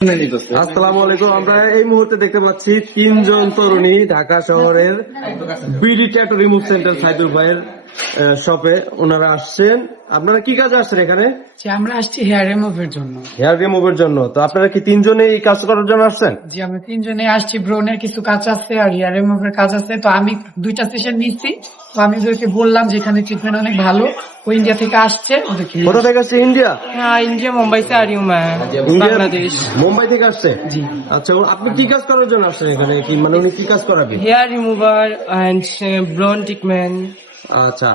আসসালামু আলাইকুম। আমরা এই মুহূর্তে দেখতে পাচ্ছি তিনজন তরুণী ঢাকা শহরের BD tattoo remove centre Saidul ভাইয়ের শপে ওনারা আসছেন। আপনারা কি কাজে আসছেন এখানে? আমরা আসছি হেয়ার রিমুভের জন্য। হেয়ার রিমুভের জন্য? তো আপনারা কি তিনজনে এই কাজ করার জন্য আসছেন? জি, আমরা তিনজনে আসছি। ব্রোনের কিছু কাজ আছে আর হেয়ার রিমুভের কাজ আছে। তো আমি 2টা সেশন নিচ্ছি। তো আমি ওদেরকে বললাম যে এখানে ট্রিটমেন্ট অনেক ভালো। ও ইন্ডিয়া থেকে আসছে। কোথা থেকে আসছে? ইন্ডিয়া? हाँ इंडिया मुंबई से आ रही हूँ मैं, बांग्लादेश। মুম্বাই থেকে আসছে? জি। আচ্ছা, আপনি কি কাজ করার জন্য আসছেন এখানে? কি মানে উনি কি কাজ করাবেন? Hair remover and brow treatment. আচ্ছা,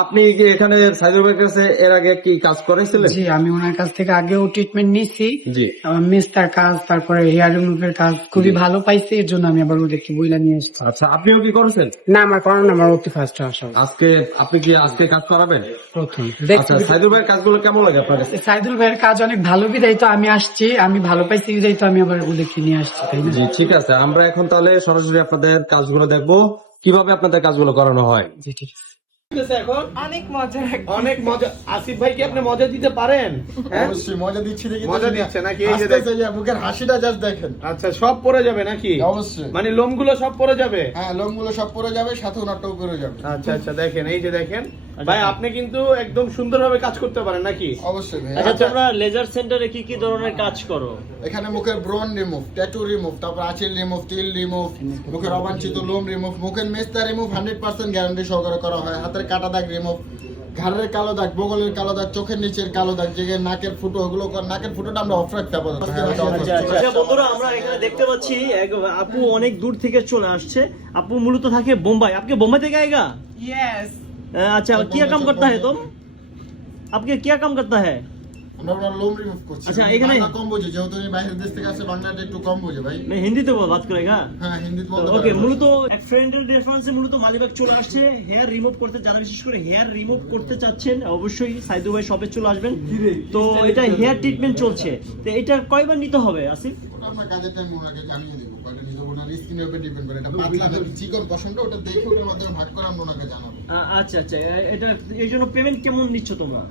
আপনি কি এখানে সাইদুল ভাইয়ের কাছে এর আগে কি কাজ করেছিলেন? জি, আমি ওনার কাছ থেকে আগেও ট্রিটমেন্ট নিছি। জি। আমার মেস্তার কাজ, তারপরে হেয়ার রিমুভের কাজ খুবই ভালো পাইছি। এর জন্য আমি আবার ওদেরকে বইলা নিয়ে এসেছি। আচ্ছা, আপনিও কি করেছেন? না, আমার করানো না, আমার অতি ফার্স্ট আসা আজকে আপনি কি আজকে কাজ করাবেন? প্রথম। আচ্ছা, সাইদুল ভাইয়ের কাজগুলো কেমন লাগে আপনার কাছে? সাইদুল ভাইয়ের কাজ অনেক ভালো বিদায় তো আমি আসছি। আমি ভালো পাইছি বিদায় তো আমি আবার ওদেরকে নিয়ে আসছি, তাই না? জি, ঠিক আছে। আমরা এখন তাহলে সরাসরি আপনাদের কাজগুলো দেখবো, কিভাবে আপনাদের কাজগুলো করানো হয়। জি, ঠিক আছে। এখন অনেক মজা অনেক মজা। আসিফ ভাই কি আপনি মজা দিতে পারেন? হ্যাঁ, অবশ্যই মজা দিচ্ছি দেখি। মজা দিচ্ছে নাকি? এই যে আস্তে আস্তে যে মুখের হাসিটা জাস্ট দেখেন। আচ্ছা, সব পড়ে যাবে নাকি? অবশ্যই। মানে লোমগুলো সব পড়ে যাবে? হ্যাঁ, লোমগুলো সব পড়ে যাবে, সাথে ওনারটাও করে যাবে। আচ্ছা আচ্ছা, দেখেন, এই যে দেখেন ভাই, আপনি কিন্তু একদম সুন্দরভাবে কাজ করতে পারেন নাকি? অবশ্যই ভাই। আচ্ছা, তোমরা লেজার সেন্টারে কি কি ধরনের কাজ করো? এখানে মুখের ব্রন রিমুভ, ট্যাটু রিমুভ, তারপর আঁচিল রিমুভ, তিল রিমুভ, মুখের অবাঞ্ছিত লোম রিমুভ, মুখের মেস্তা রিমুভ 100% গ্যারান্টি সহকারে করা হয়। হাতের কাটা দাগ রিমুভ, ঘাড়ের কালো দাগ, বগলের কালো দাগ, চোখের নিচের কালো দাগ, যে নাকের ফুটো, ওগুলো নাকের ফুটোটা আমরা অফ রাখতে আপাতত। আচ্ছা বন্ধুরা, আমরা এখানে দেখতে পাচ্ছি এক আপু অনেক দূর থেকে চলে আসছে। আপু মূলত থাকে বোম্বাই। আপনি বোম্বাই থেকে आएगा? यस। अच्छा, क्या काम करता है तुम? आपके क्या काम करता है? আমরা ওনার লোম রিমুভ করছি। আচ্ছা, এখানে বাংলা কম বোঝে, যেহেতু উনি বাইরের দেশ থেকে আসে, বাংলাটা একটু কম বোঝে ভাই। मैं हिंदी तो बात करेगा। হ্যাঁ, হিন্দি বলতে ওকে, পারে। মূলত এক ফ্রেন্ডের রেফারেন্সে মূলত মালিবাগ চলে আসছে হেয়ার রিমুভ করতে। যারা বিশেষ করে হেয়ার রিমুভ করতে চাচ্ছেন অবশ্যই সাইদুল ভাই শপে চলে আসবেন। তো এটা হেয়ার ট্রিটমেন্ট চলছে। তো এটা কয়বার নিতে হবে আসিফ? ওটা আমরা কাজের টাইম ওনাকে জানিয়ে দেবো। কয়টা নিতে হবে ওনার স্কিনের উপর ডিপেন্ড করে। এটা পাতলা নাকি চিকন পছন্দটা, ওটা দেখে ওটার মাধ্যমে ভাগ করে আমরা ওনাকে জানাবো। আচ্ছা আচ্ছা, এটা এই জন্য পেমেন্ট কেমন নিচ্ছ তোমরা?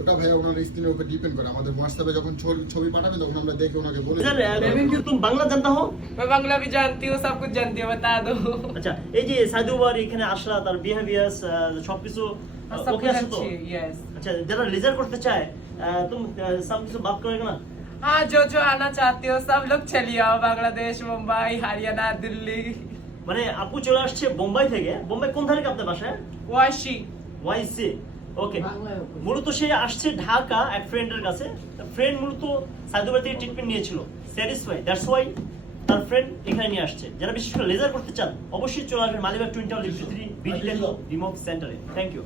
ওটা ভাই ওনার স্কিনের উপর ডিপেন্ড করে। আমাদের হোয়াটসঅ্যাপে যখন ছবি পাঠাবে তখন আমরা দেখে ওনাকে বলে দেব। তুমি বাংলা জানতা হো? मैं बांग्ला भी जानती हूँ, सब कुछ जानती हूँ, बता दो। আচ্ছা, এই যে সাইদুল ভাই এখানে আসলা, তার বিহেভিয়ার সবকিছু सब ওকে कुछ আছে তো? अच्छी है, यस। আচ্ছা, যারা লেজার করতে চায় তুমি সব কিছু বাদ করেगा না? हाँ, जो जो आना चाहते हो सब लोग चलिए आओ, बांग्लादेश, मुंबई, हरियाणा, दिल्ली, মানে আপু চলে আসছে বোম্বাই থেকে। বোম্বাই কোন ধারে আপনার বাসায়? वाशी। ওয়াইসি। ওকে, মূলত সে আসছে ঢাকা এক ফ্রেন্ডের কাছে। ফ্রেন্ড মূলত সাইদুল ভাই থেকে ট্রিটমেন্ট নিয়েছিল, স্যাটিসফাই, দ্যাটস ওয়াই তার ফ্রেন্ড এখানে নিয়ে আসছে। যারা বিশেষ করে লেজার করতে চান অবশ্যই চলে আসবেন Malibagh twin town lift 3 BD remove সেন্টারে। Thank you.